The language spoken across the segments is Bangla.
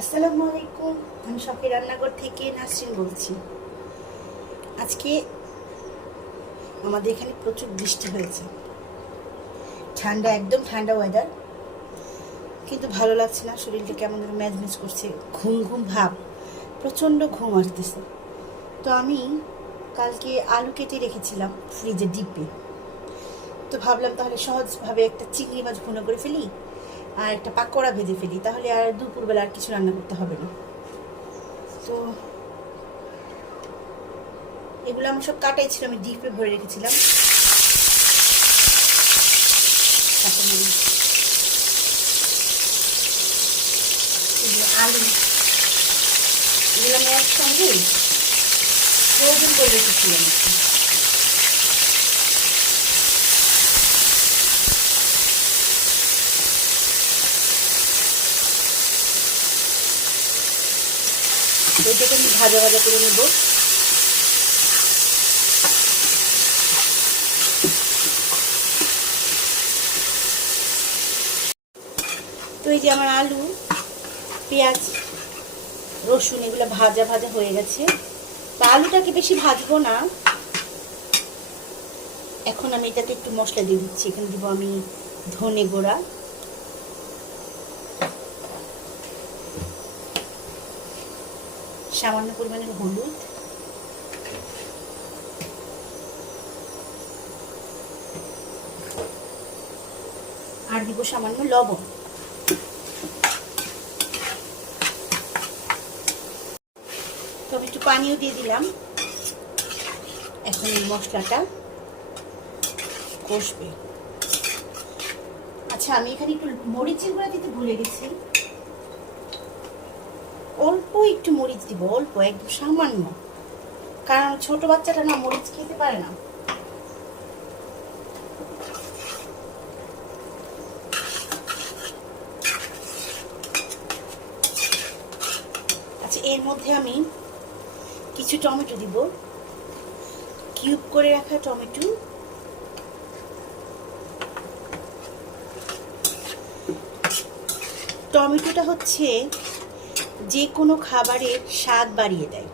আসসালামু আলাইকুম, আমি শখের রান্নাঘর থেকে নাসরিন বলছি। আজকে আমাদের এখানে প্রচুর বৃষ্টি হয়েছে। ঠান্ডা, একদম ঠান্ডা ওয়েদার কিন্তু ভালো লাগছে না, শরীরটা কেমন যেন ম্যাজ ম্যাজ করছে, ঘুম ঘুম ভাব, প্রচণ্ড ঘুম আসতেছে। তো আমি কালকে আলু কেটে রেখেছিলাম ফ্রিজে ডিপে। তো ভাবলাম তাহলে সহজভাবে একটা চিংড়ি মাছ ভুনো করে ফেলি আর একটা পাকোড়া ভেজে ফেলি, তাহলে আর দুপুরবেলা আর কিছু রান্না করতে হবে না তো এগুলো আমার সব কাটাই ছিল, আমি ডিপে ভরে রেখেছিলাম আলু, এগুলো আমি একসঙ্গে প্রয়োজন করে রেখেছিলাম। এটাকে আমি ভাজা ভাজা করে নেব। তো এই যে আমার আলু, পেঁয়াজ, রসুন, এগুলো ভাজা ভাজা হয়ে গেছে। তা আলুটাকে বেশি ভাজবো না। এখন আমি এটাতে একটু মশলা দিয়ে দিচ্ছি। এখানে দিব আমি ধনে গুঁড়া। সামান্য পরিমাণের হলুদ। আর দিব সামান্য লবণ। তবে একটু পানিও দিয়ে দিলাম। এখন এই মশলাটা কষবে। আচ্ছা আমি এখানে একটু মরিচের গুঁড়া দিতে ভুলে গেছি। অল্প একটু মরিচ দিব, অল্প, একদম সামান্য। কারণ ছোট বাচ্চাটা না মরিচ খেতে পারে না। আচ্ছা এর মধ্যে আমি কিছু টমেটো দিব। কিউব করে রাখা টমেটো। টমেটোটা হচ্ছে যে কোনো খাবারের স্বাদ বাড়িয়ে দেয়।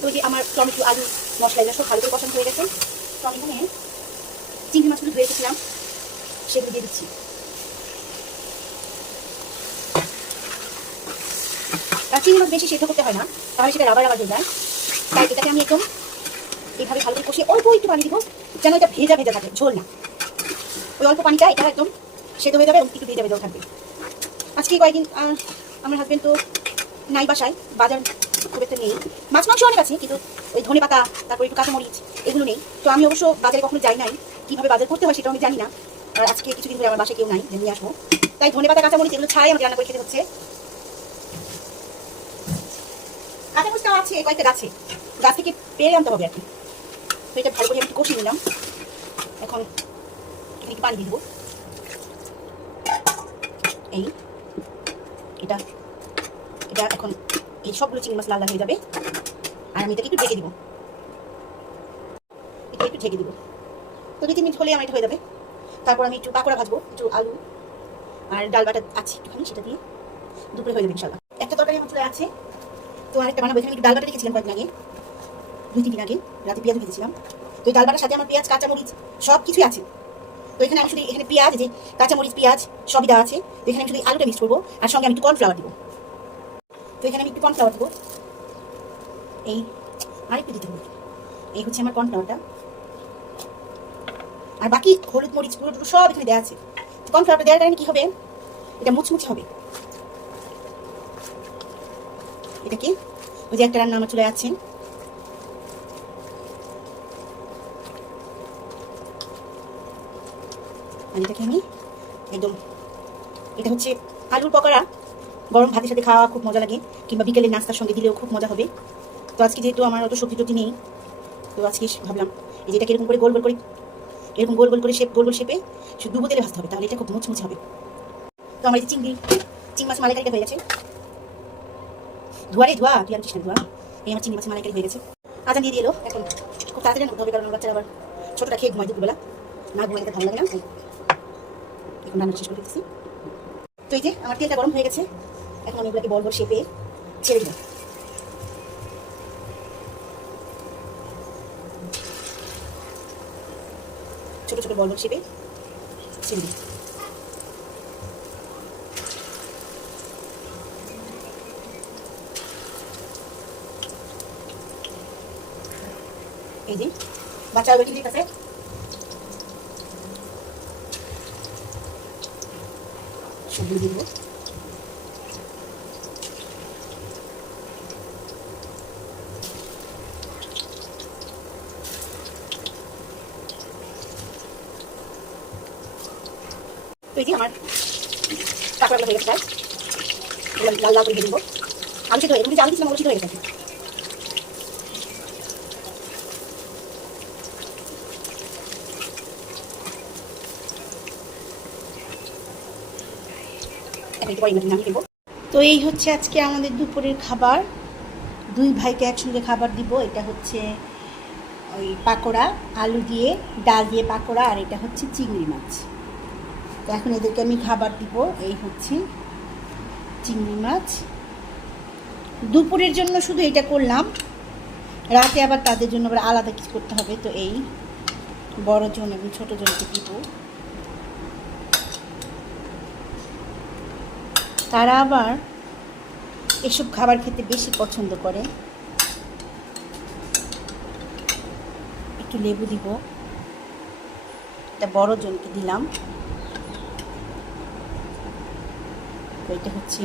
তো আমার টমেটো, আলু, মশলা এগুলো সব ভালো করে পছন্দ হয়ে গেছে? তো আমি এখানে চিংড়ি মাছগুলো ধুয়ে রেখেছিলাম, সেগুলো দিয়ে দিচ্ছি। চিংড়ি মাছ বেশি সেদ্ধ করতে হয় না, তাহলে সেটা রাবার রাবার হয়ে যায়। তাই এটাকে আমি একদম এইভাবে ভালো করে কষিয়ে অল্প একটু পানি দিব, যেন এটা ভেজা ভেজা থাকে, ঝোল না। ওই অল্প পানিটা এটা একদম সেদ্ধ হয়ে যাবে এবং একটু ভেজা ভেজাও থাকবে। আজকে কয়েকদিন আমার হাজবেন্ড তো নাই বাসায়, বাজার খুব একটা নেই। মাছ, মাংস অনেক আছে, কিন্তু ওই ধনে পাতা, তারপর একটু কাঁচামরিচ, এগুলো নেই। তো আমি অবশ্য বাজারে কখনো যাই নাই। কীভাবে বাজার করতে হয় সেটা আমি জানি না। আর আজকে কিছুদিন ধরে আমার বাসায় কেউ নাই, যে নিয়ে আসব। তাই ধনে পাতা, কাঁচামরিচ এগুলো ছাড়াই আমাকে রান্না করে খেতে হচ্ছে। কাঁচামরিচটাও আছে, কয়েকটা গাছে। গাছ থেকে পেরে আনতে হবে আর কি। তো এটা ভালো করে আমি কষিয়ে নিলাম। এখানে একটু পানি দিয়ে দেবো। এই, এটা এটা এখন এই সবগুলো চিংড়ি মাছ লাল লাল হয়ে যাবে। আর আমি এটাকে একটু ঢেকে দিব। এটা একটু ঢেকে দিব। তো দুই, তিন মিনিট হলে আমার এটা হয়ে যাবে। তারপর আমি একটু পাকোড়া ভাজবো, একটু আলু আর ডাল বাটা আছে একটুখানি, সেটা দিয়ে দুপুরে হয়ে যাবে ইনশাল্লাহ একটা তরকারি আমার চলে আছে। তো আরেকটা বানাবো, এখানে ডাল বাটা রেখেছিলাম কয়েকদিন আগে। দুই, তিন দিন আগে, রাতে পেঁয়াজ ভেজেছিলাম। তো এই ডাল সাথে আমার পেঁয়াজ, কাঁচামরিচ সব কিছুই আছে। তো এখানে আমি শুধু এখানে পেঁয়াজ যে কাঁচামরিচ, পেঁয়াজ সবই দেওয়া আছে, তো এখানে আমি শুধু আলুটা মিক্স করব, আর সঙ্গে আমি একটু কর্নফ্লাওয়ার দিব। তো এখানে আমি একটু কর্নফ্লাওয়ার দেবো। এই আরেকটু দিতে হবে। এই হচ্ছে আমার কর্নফ্লাওয়ারটা আর বাকি হলুদ, মরিচ, গুঁড়ো, টুড়ো সব এখানে দেওয়া আছে। তো কর্নফ্লাওয়ারটা দেওয়ার কারণে কি হবে? এটা মুচমুচে হবে। এটা কি? ওই যে একটা রান্না আমার চলে যাচ্ছে আর এটাকে আমি একদম, এটা হচ্ছে আলুর পকোড়া, গরম ভাতের সাথে খাওয়া খুব মজা লাগে, কিংবা বিকেলের নাস্তার সঙ্গে দিলেও খুব মজা হবে। তো আজকে যেহেতু আমার অত সবজি টবজি নেই, তো আজকে ভাবলাম, এই যেটাকে এরকম করে গোল গোল করে, এরকম গোল গোল করে শেপ, গোল গোল শেপে শুধু ডুবো তেলে ভাজতে হবে, তাহলে এটা খুব মুচমুচে হবে। তো আমার এই যে চিংড়ি চিংড়ি মাছ মালাইকারিটা হয়ে গেছে। ধোয়া রে ধোয়া, তুই আনছিস না ধোয়া? এই আমার চিংড়ি মাছ মালাইকারি হয়ে গেছে। আজান দিয়ে দিয়ে এলো, এখন খুব তাড়াতাড়ি হবে কারণ বাচ্চারা আবার ছোটটা খেয়ে ঘুমায় দুপুরবেলা। না ঘুমাই খেতে ভালো লাগে না এখন রান্না শেষ করে দিতেছি তো এই যে, আমার তেলটা গরম হয়ে গেছে। এখন আমি এগুলোকে বল বল শেপে ছেড়ে দেবো ছোট ছোট বল বল শেপে ছেড়ে দিই এই যে বাচ্চা আলু ঠিক সবগুলো দিব। এই যে আমার কাঁকড়াগুলো হয়ে গেছে লাল লাল করে দিয়ে দিব। আলু সিদ্ধ হয়ে গেছে আলু সিদ্ধ হয়ে গেছে। তো এই হচ্ছে আজকে আমাদের দুপুরের খাবার। দুই ভাইকে একসঙ্গে খাবার দিব। এটা হচ্ছে ওই পাকোড়া, আলু দিয়ে, ডাল দিয়ে পাকোড়া, আর এটা হচ্ছে চিংড়ি মাছ। তো এখন এদেরকে আমি খাবার দিব। এই হচ্ছে চিংড়ি মাছ। দুপুরের জন্য শুধু এটা করলাম। রাতে আবার তাদের জন্য আবার আলাদা কিছু করতে হবে। তো এই বড় জন এবং ছোটো জনকে দিব। তারা আবার এসব খাবার খেতে বেশি পছন্দ করে। একটু লেবু দিব। এটা বড় জনকে দিলাম। এটা হচ্ছে,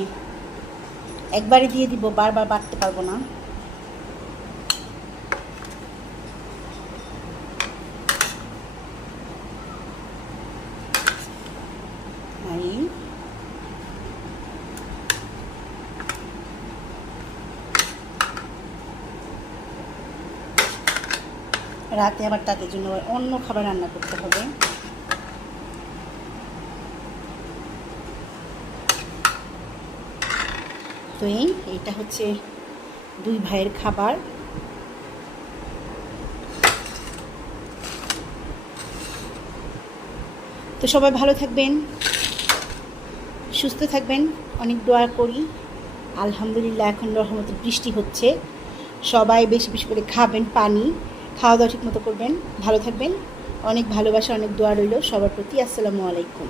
একবারে দিয়ে দিব, বারবার বাড়তে পারব না এই রাতে আবার তাদের জন্য অন্য খাবার রান্না করতে হবে। তো এই, এইটা হচ্ছে দুই ভাইয়ের খাবার। তো সবাই ভালো থাকবেন, সুস্থ থাকবেন, অনেক দোয়া করি। আলহামদুলিল্লাহ, এখন রহমতের বৃষ্টি হচ্ছে। সবাই বেশি বেশি করে খাবেন পানি। খাওয়া দাওয়া ঠিক মতো করবেন, ভালো থাকবেন। অনেক ভালোবাসা, অনেক দোয়া রইল সবার প্রতি। আসসালামু আলাইকুম।